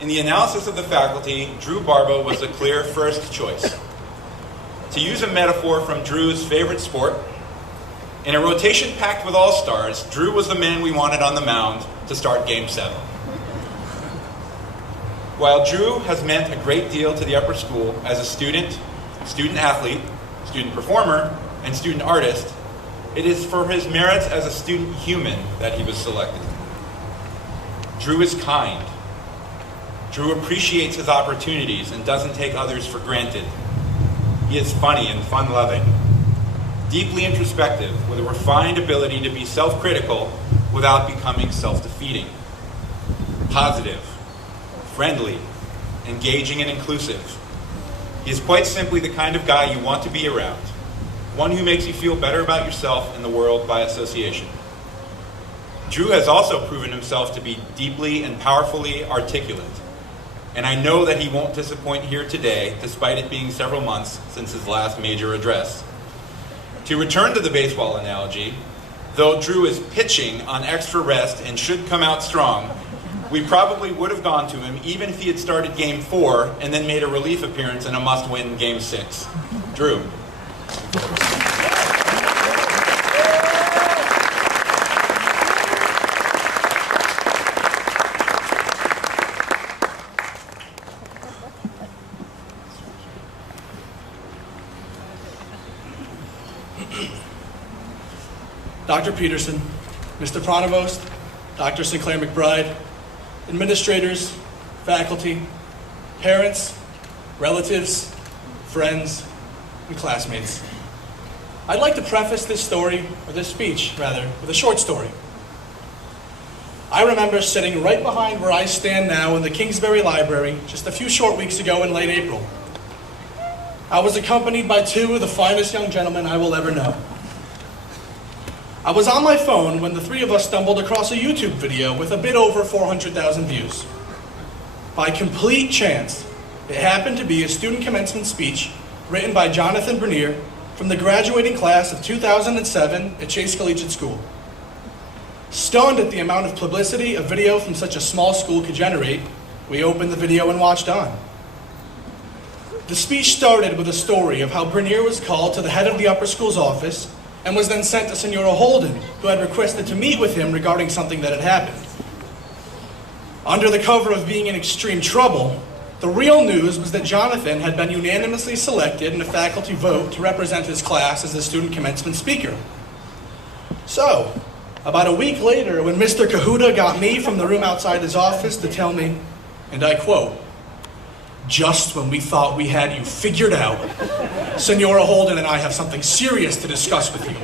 In the analysis of the faculty, Drew Barbeau was a clear first choice. To use a metaphor from Drew's favorite sport, in a rotation packed with all-stars, Drew was the man we wanted on the mound to start Game 7. While Drew has meant a great deal to the upper school as a student, student-athlete, student performer, and student artist, it is for his merits as a student human that he was selected. Drew is kind. Drew appreciates his opportunities and doesn't take others for granted. He is funny and fun-loving, deeply introspective, with a refined ability to be self-critical without becoming self-defeating. Positive, friendly, engaging, and inclusive. He is quite simply the kind of guy you want to be around, one who makes you feel better about yourself and the world by association. Drew has also proven himself to be deeply and powerfully articulate, and I know that he won't disappoint here today, despite it being several months since his last major address. To return to the baseball analogy, though Drew is pitching on extra rest and should come out strong, we probably would have gone to him even if he had started Game 4 and then made a relief appearance in a must-win Game 6. Drew. Dr. Peterson, Mr. Pronovost, Dr. Sinclair McBride, administrators, faculty, parents, relatives, friends, and classmates. I'd like to preface this speech, with a short story. I remember sitting right behind where I stand now in the Kingsbury Library just a few short weeks ago in late April. I was accompanied by two of the finest young gentlemen I will ever know. I was on my phone when the three of us stumbled across a YouTube video with a bit over 400,000 views. By complete chance, it happened to be a student commencement speech written by Jonathan Bernier from the graduating class of 2007 at Chase Collegiate School. Stunned at the amount of publicity a video from such a small school could generate, we opened the video and watched on. The speech started with a story of how Bernier was called to the head of the upper school's office and was then sent to Senora Holden, who had requested to meet with him regarding something that had happened. Under the cover of being in extreme trouble, the real news was that Jonathan had been unanimously selected in a faculty vote to represent his class as the student commencement speaker. So, about a week later, when Mr. Cahuta got me from the room outside his office to tell me, and I quote, "Just when we thought we had you figured out, Senora Holden and I have something serious to discuss with you."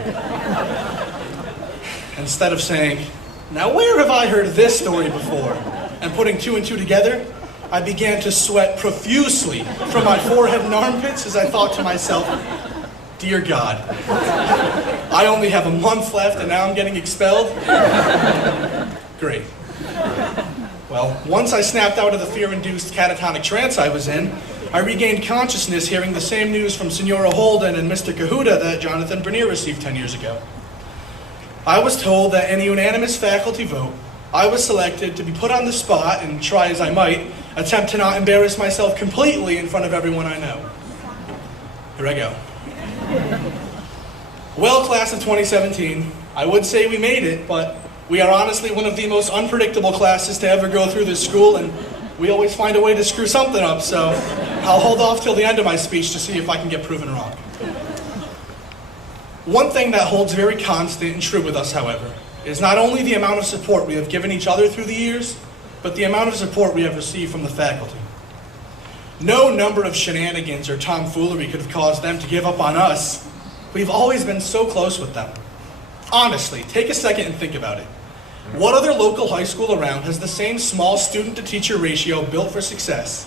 Instead of saying, "Now where have I heard this story before?" and putting two and two together, I began to sweat profusely from my forehead and armpits as I thought to myself, "Dear God, I only have a month left and now I'm getting expelled? Great." Well, once I snapped out of the fear-induced catatonic trance I was in, I regained consciousness hearing the same news from Senora Holden and Mr. Cahuta that Jonathan Bernier received 10 years ago. I was told that in a unanimous faculty vote, I was selected to be put on the spot and, try as I might, attempt to not embarrass myself completely in front of everyone I know. Here I go. Well, class of 2017, I would say we made it, but we are honestly one of the most unpredictable classes to ever go through this school, and we always find a way to screw something up, so I'll hold off till the end of my speech to see if I can get proven wrong. One thing that holds very constant and true with us, however, is not only the amount of support we have given each other through the years, but the amount of support we have received from the faculty. No number of shenanigans or tomfoolery could have caused them to give up on us. We've always been so close with them. Honestly, take a second and think about it. What other local high school around has the same small student-to-teacher ratio built for success?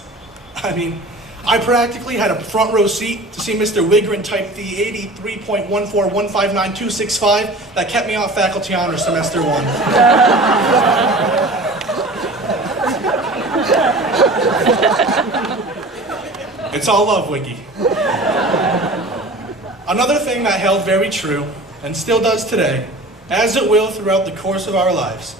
I mean, I practically had a front row seat to see Mr. Wigrin type the 83.14159.265 that kept me off faculty honors semester 1. It's all love, Wiggy. Another thing that held very true, and still does today, as it will throughout the course of our lives,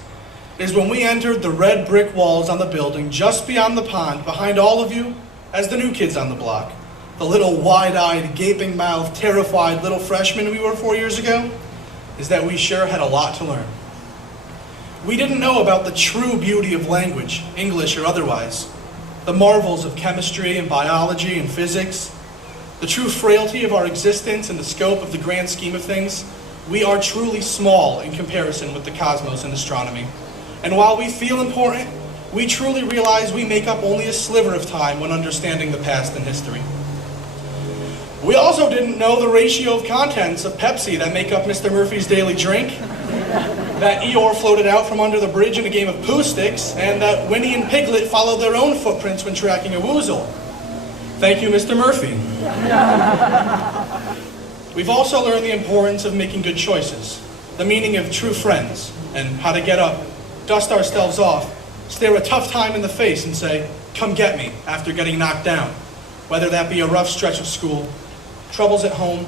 is when we entered the red brick walls on the building just beyond the pond, behind all of you, as the new kids on the block, the little wide-eyed, gaping-mouthed, terrified little freshmen we were 4 years ago, is that we sure had a lot to learn. We didn't know about the true beauty of language, English or otherwise, the marvels of chemistry and biology and physics, the true frailty of our existence and the scope of the grand scheme of things. We are truly small in comparison with the cosmos and astronomy. And while we feel important, we truly realize we make up only a sliver of time when understanding the past and history. We also didn't know the ratio of contents of Pepsi that make up Mr. Murphy's daily drink, that Eeyore floated out from under the bridge in a game of poo sticks, and that Winnie and Piglet followed their own footprints when tracking a woozle. Thank you, Mr. Murphy. We've also learned the importance of making good choices, the meaning of true friends, and how to get up, dust ourselves off, stare a tough time in the face and say, "Come get me," after getting knocked down, whether that be a rough stretch of school, troubles at home,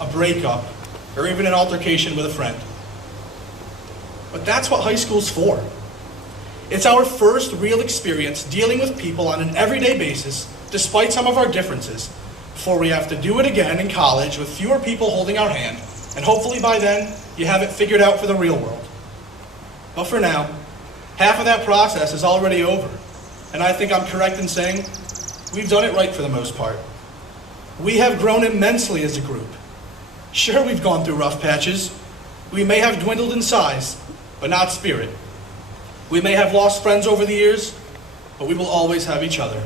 a breakup, or even an altercation with a friend. But that's what high school's for. It's our first real experience dealing with people on an everyday basis, despite some of our differences, before we have to do it again in college with fewer people holding our hand, and hopefully by then, you have it figured out for the real world. But for now, half of that process is already over, and I think I'm correct in saying we've done it right for the most part. We have grown immensely as a group. Sure, we've gone through rough patches. We may have dwindled in size, but not spirit. We may have lost friends over the years, but we will always have each other.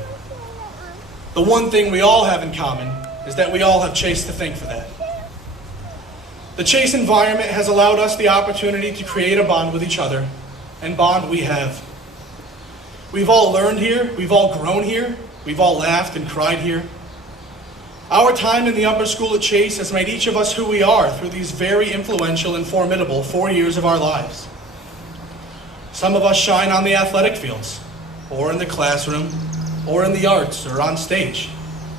The one thing we all have in common is that we all have Chase to thank for that. The Chase environment has allowed us the opportunity to create a bond with each other, and bond we have. We've all learned here, we've all grown here, we've all laughed and cried here. Our time in the upper school at Chase has made each of us who we are through these very influential and formidable 4 years of our lives. Some of us shine on the athletic fields, or in the classroom, or in the arts, or on stage.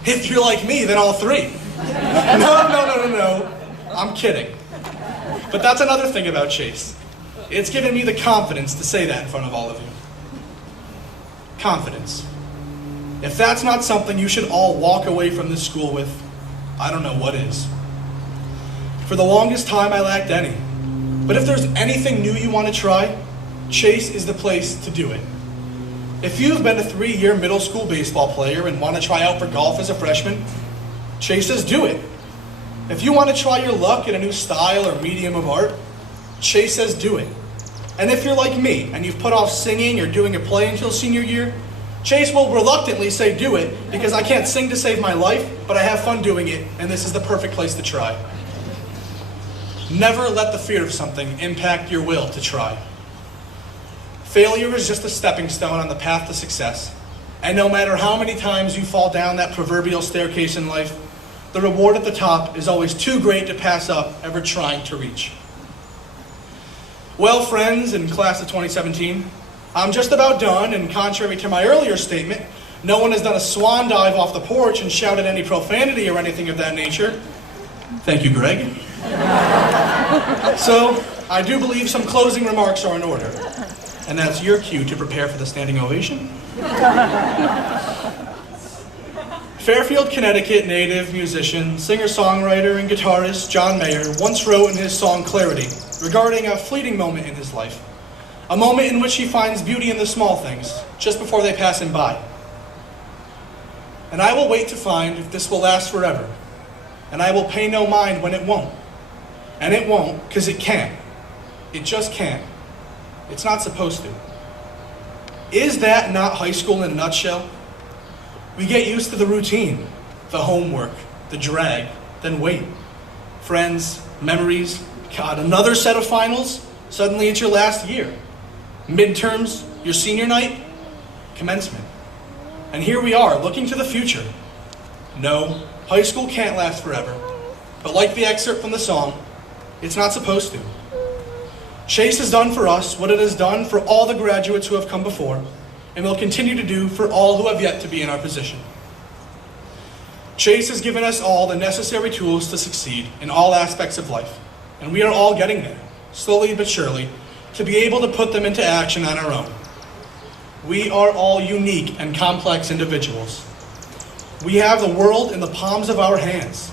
If you're like me, then all three. No. I'm kidding. But that's another thing about Chase. It's given me the confidence to say that in front of all of you. Confidence. If that's not something you should all walk away from this school with, I don't know what is. For the longest time, I lacked any. But if there's anything new you want to try, Chase is the place to do it. If you've been a 3-year middle school baseball player and want to try out for golf as a freshman, Chase says do it. If you want to try your luck in a new style or medium of art, Chase says do it. And if you're like me and you've put off singing or doing a play until senior year, Chase will reluctantly say do it because I can't sing to save my life, but I have fun doing it, and this is the perfect place to try. Never let the fear of something impact your will to try. Failure is just a stepping stone on the path to success, and no matter how many times you fall down that proverbial staircase in life, the reward at the top is always too great to pass up ever trying to reach. Well, friends in class of 2017, I'm just about done, and contrary to my earlier statement, no one has done a swan dive off the porch and shouted any profanity or anything of that nature. Thank you, Greg. So, I do believe some closing remarks are in order, and that's your cue to prepare for the standing ovation. Fairfield, Connecticut native musician, singer-songwriter, and guitarist John Mayer once wrote in his song Clarity regarding a fleeting moment in his life, a moment in which he finds beauty in the small things, just before they pass him by. And I will wait to find if this will last forever, and I will pay no mind when it won't. And it won't, because it can't. It just can't. It's not supposed to. Is that not high school in a nutshell? We get used to the routine, the homework, the drag, then wait. Friends, memories, God, another set of finals? Suddenly it's your last year. Midterms, your senior night, commencement. And here we are, looking to the future. No, high school can't last forever. But like the excerpt from the song, it's not supposed to. Chase has done for us what it has done for all the graduates who have come before, and will continue to do for all who have yet to be in our position. Chase has given us all the necessary tools to succeed in all aspects of life, and we are all getting there, slowly but surely, to be able to put them into action on our own. We are all unique and complex individuals. We have the world in the palms of our hands.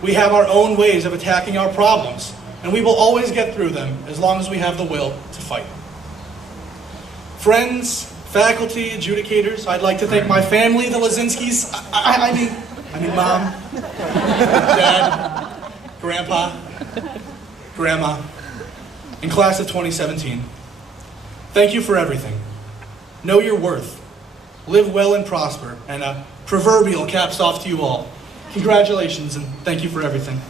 We have our own ways of attacking our problems, and we will always get through them as long as we have the will to fight. Friends, faculty, adjudicators, I'd like to thank my family, the Lazinskis. I mean Mom, Dad, Grandpa, Grandma, and class of 2017. Thank you for everything. Know your worth. Live well and prosper. And a proverbial caps off to you all. Congratulations and thank you for everything.